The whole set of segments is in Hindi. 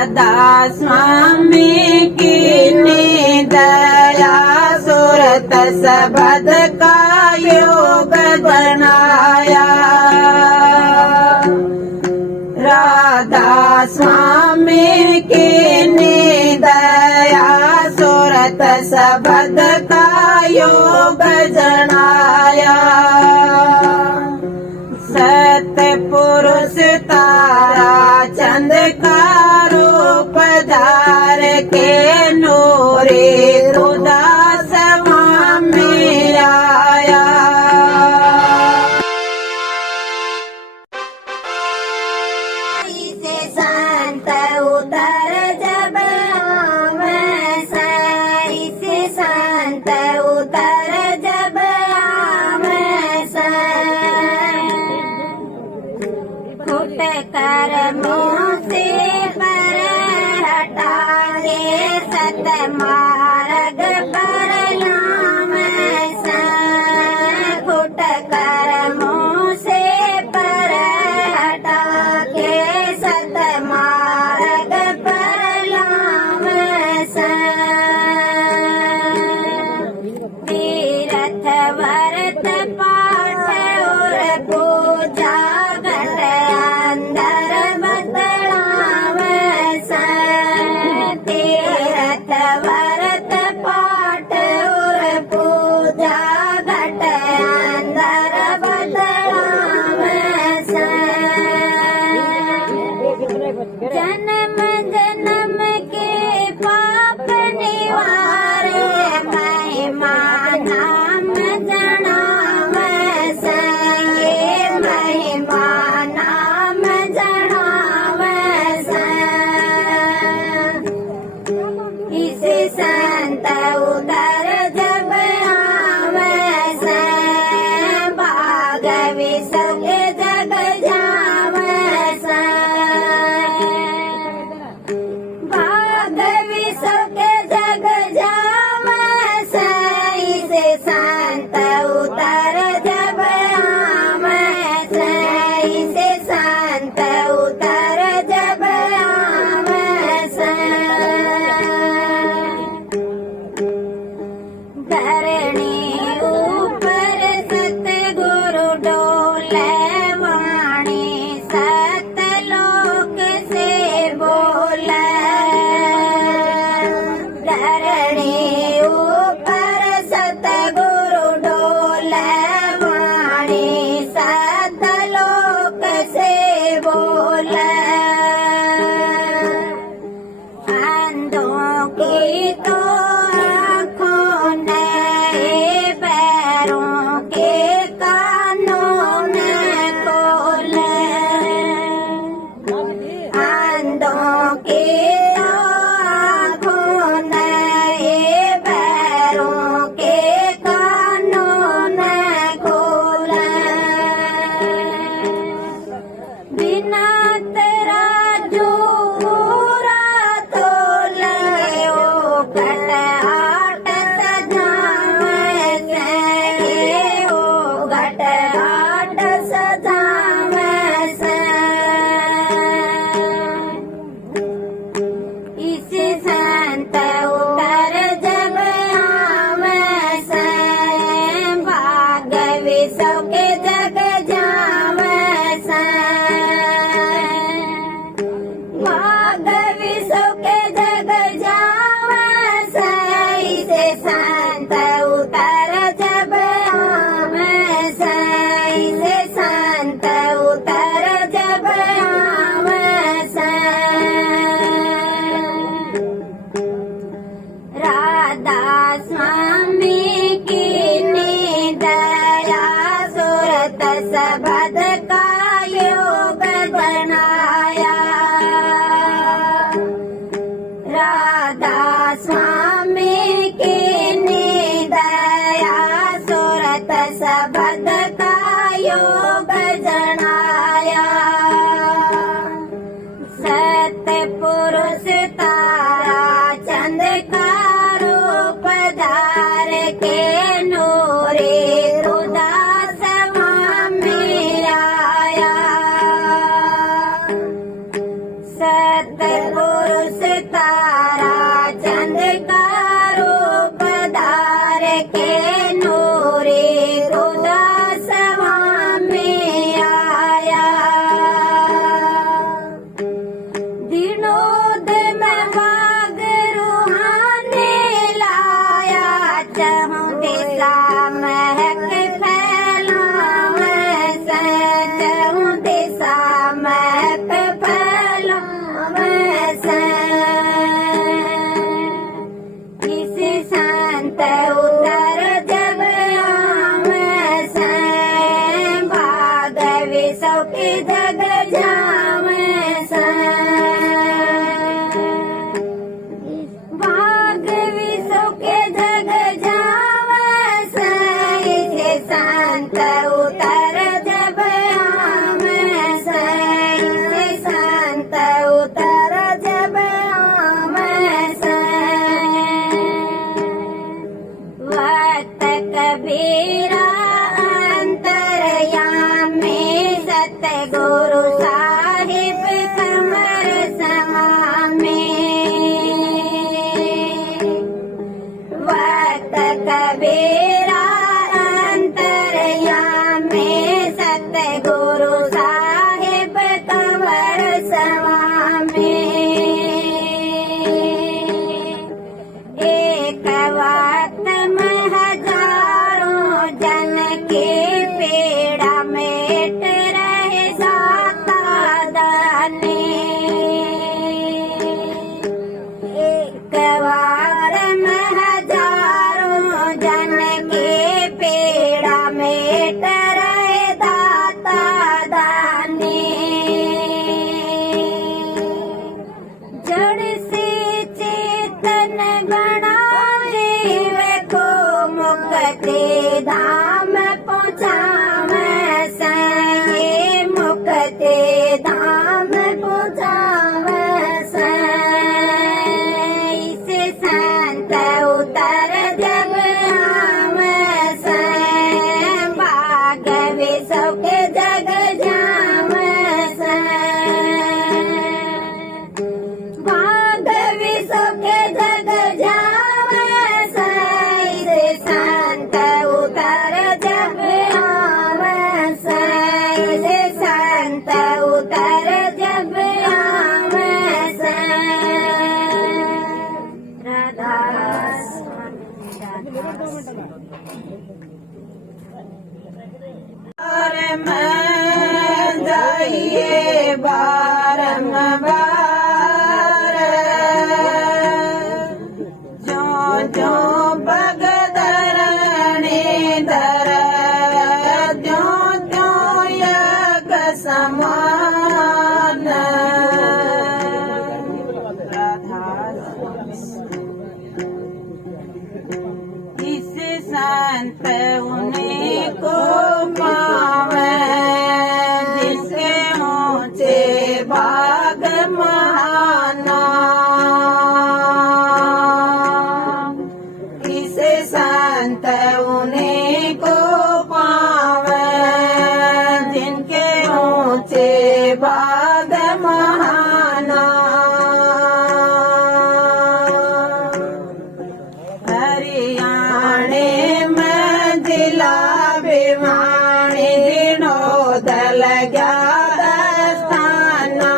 राधा स्वामी की दया सूरत सबद का योग बनाया। राधा स्वामी की दया सूरत सबद का योग जनाया। सत्य पुरुष तारा चंद का रूप धार के नूरे उदास में आया। से संत उतर जब आवे साई से संत उतर जब आवे साई फुट कर मुँह से पर हटाए सत मार्ग पर लावे साई फुट कर मुँह से पर हटा के सत मार्ग पर लावे साई तीरथ व्रत पाठ और पूजा घट अंदर बतलावे साई तीरथ व्रत पाठ और पूजा घट अंदर बतलावे साई जन्म जन्म के पाप निवारे महिमा नाम जनावे साई महिमा नाम जनावे साई इस संत उदर जब आवे साई भाग विसव के जग जावे साई भाग विसव के जग जावे साई से संत उतर जब आवे साई से संत उतर जब आवे साई धरणी ऊपर सतगुरु डोले वाणी सतलोक से बोले धरणी ऊपर सतगुरु डोले वाणी सतलोक से बोले अंधों की तो आँखों ने पैरों के कानों ने खोले अंधों की तो आँखों ने पैरों के कानों ने खोले बिना तेरा जो पूरा तो ले ओ घट आट सजावे से ओ घट आट सजावे से इस संत उतर जब आवे से भाग विसव के जग जावे से भाग विसव के जग जावे साई से संत उतर जब आवे साई से संत उतर जब आवे साई राधा स्वामी की दया सूरत सबद का योग बनाया। राधा स्वामी की दया सूरत सबद का योग जनाया। सत्य पुरुष तारा चंद का रूप धार के नूरे उदास में आया। सत्य पुरुष तारा चंद का रूप धार के नूरे उदासवा में आया। दिनों दिन बाग रूहाने लाया, चहु दिशा महक फैलावे से, चहु दिशा महक फैलावे से। इस संत उतर जब आवे से, भाग विश्व की जग जावे से। भाग विश्व के जग जावे से, इसे संत उतर जब आवे से, इसे संत उतर जब आवे से। वक्त कबीरा अंतरयामी सतगुरु साहिब कमर समामी। वक्त कबीरा अंतरयामी सतगुरु साहिब कमर समामी। एक वक्त में हजारों जन की पीड़ा मेट रहे दाता दानी। एक बार में हजारों जन की पीड़ा मेट रहे दाता दानी। जड़ से चेतन गणा जीव को मुक्ति धाम पहुँचावे से, ये मुक्ति धाम पहुँचावे से। इसे संत उतर जब आवे से, भाग विश्व के जग जावे से। भाग विश्व के जग जावे से, इसे संत उतर जब आवे से, इसे संत उतर जब आवे से। राधास बार में जाइए बारंबार, जो जो भगदरणे धर, जो जो यज्ञ समान। इस संत उन्हीं को पावे, जिसके ऊंचे भाग महाना। इस संत उन्हीं को पावे, जिनके ऊंचे भाग महाना। हरियाणे में जिला भिवानी विनोद लग्या दस्ताना।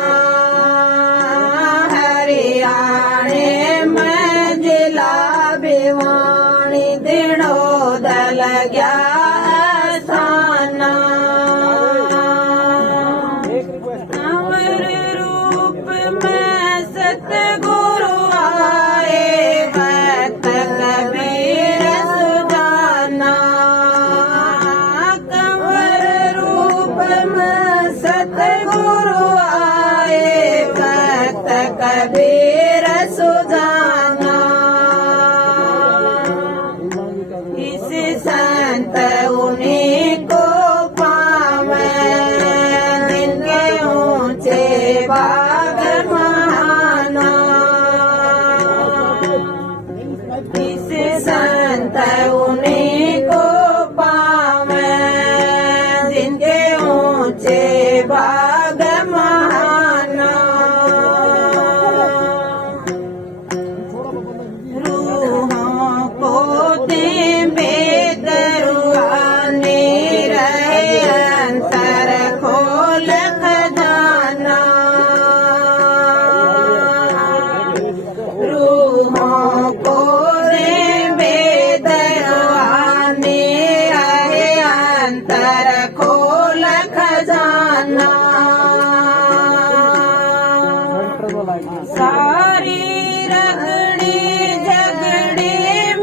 हरियाणे में जिला भिवानी विनोद लग्या दस्ताना। अमर रूप में सतगुरु आए, भक्त कबीर सुजाना। कंवर रूप में सतगुरु आए, भक्त कबीर सुजाना। इस संत उन्हीं को पावे, जिनके ऊंचे भाग महाना। इस संत उन्हीं को पावे, जिनके ऊंचे भाग महाना। सारी रगड़ी झगड़ी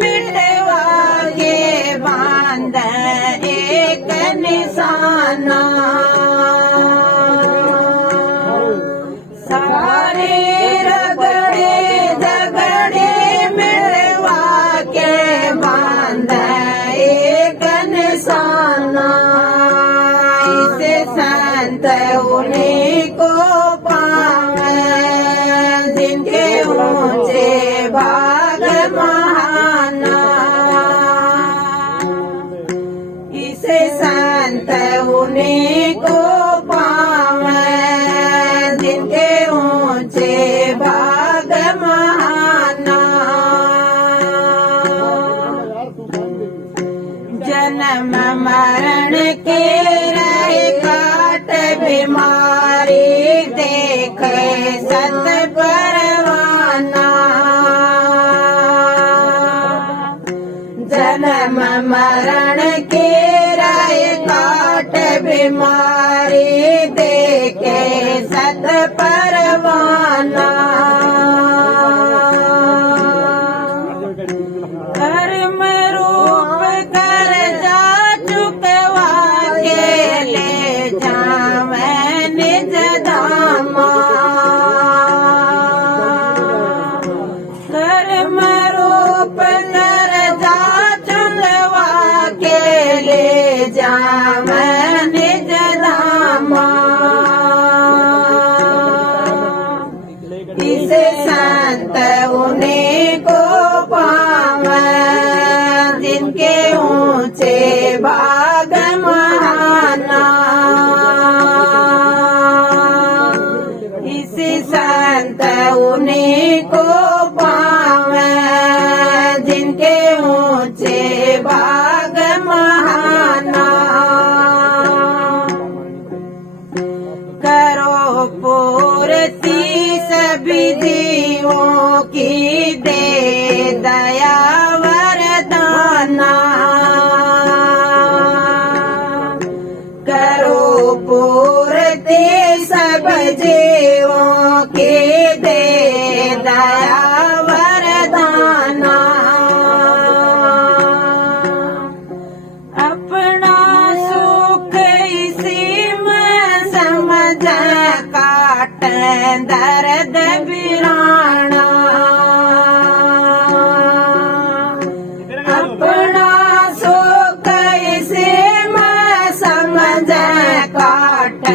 मिटवा के बांध एक निशाना सारी रगड़ी झगड़ी मिटवा के बांध एक निशाना इसे संत उन्हीं को पावे जिनके ऊंचे भाग महाना इसे संत उन्हीं को पावे जिनके ऊंचे भाग महाना जन्म मरण के रहे काट बीमारी देखे सत परवाना जन्म मरण के रहे काट बीमारी देखे सत परवाना कर्म रूप कर जा चुकवा के ले जावे निज धामा कर्म रूप कर जा चुकवा के ले जावे निज धामा इसे संत उन्हीं को पावे जिनके ऊंचे भाग महाना इसी संत उन्हीं को पावे जिनके ऊंचे भाग महाना करो पूर्ति सभी जीवों की दे दया वरदाना करो पूर्ति सब जीवों की दे दया वरदाना अपना सुख इसी में समझ काट दर्द बिराना अपना सुख इसी में समझ काट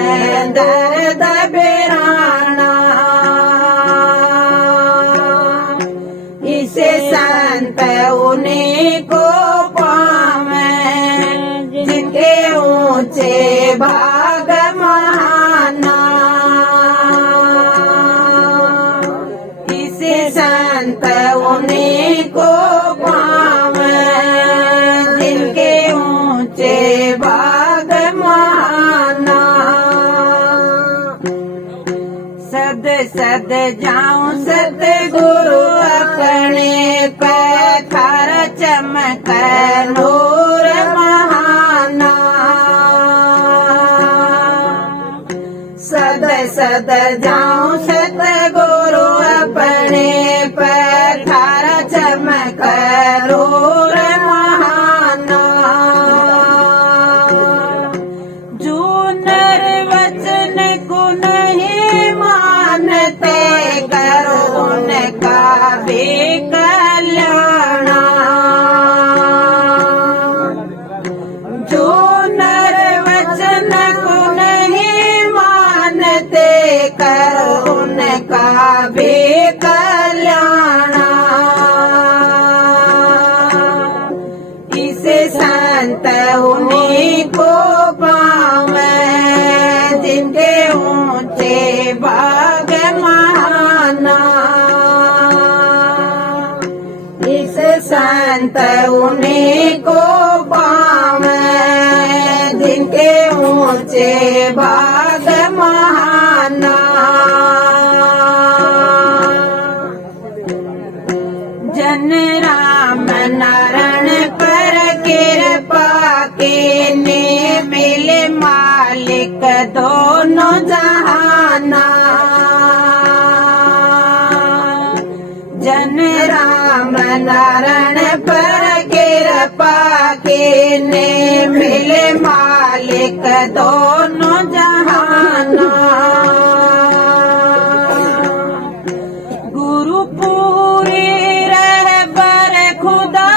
दर्द बिराना इसे संत उन्हीं को पावे जिनके ऊंचे भाग महाना इसे संत उन्हीं को पावे जिनके ऊंचे भाग महाना सद सद जाऊं सतगुरु अपने पथर चमक नूर महाना सद सद जाऊं सतगुरु अपने पथर चमक नूर महाना जो नर वचन को नहीं मानते करो उनका भी कल्याणा जो नर वचन को नहीं मानते करो उनका भी कल्याणा इसे संत उन्हीं को पावे जिनके ऊंचे भाग महाना इस संत उन्हीं को पावे जिनके ऊंचे भाग महाना जन राम नारायण पर कृपा के ने मिले मालिक दोनों जहाना ने मिले मालिक दोनों जहाना। गुरु पूरी रहबर खुदा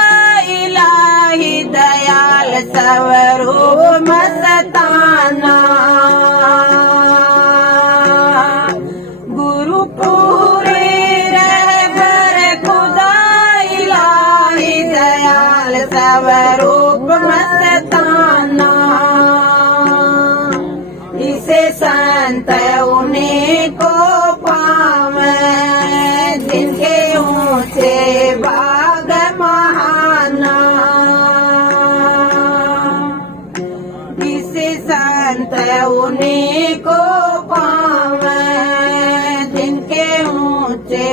इलाही दयाल स्वरूप मस्ताना। गुरु पूरी रहबर खुदा इलाही दयाल स्वरूप मस्ताना। इसे संत उन्हीं को पावे जिनके ऊंचे बाग महाना। इसे संत उन्हीं को पावे जिनके ऊंचे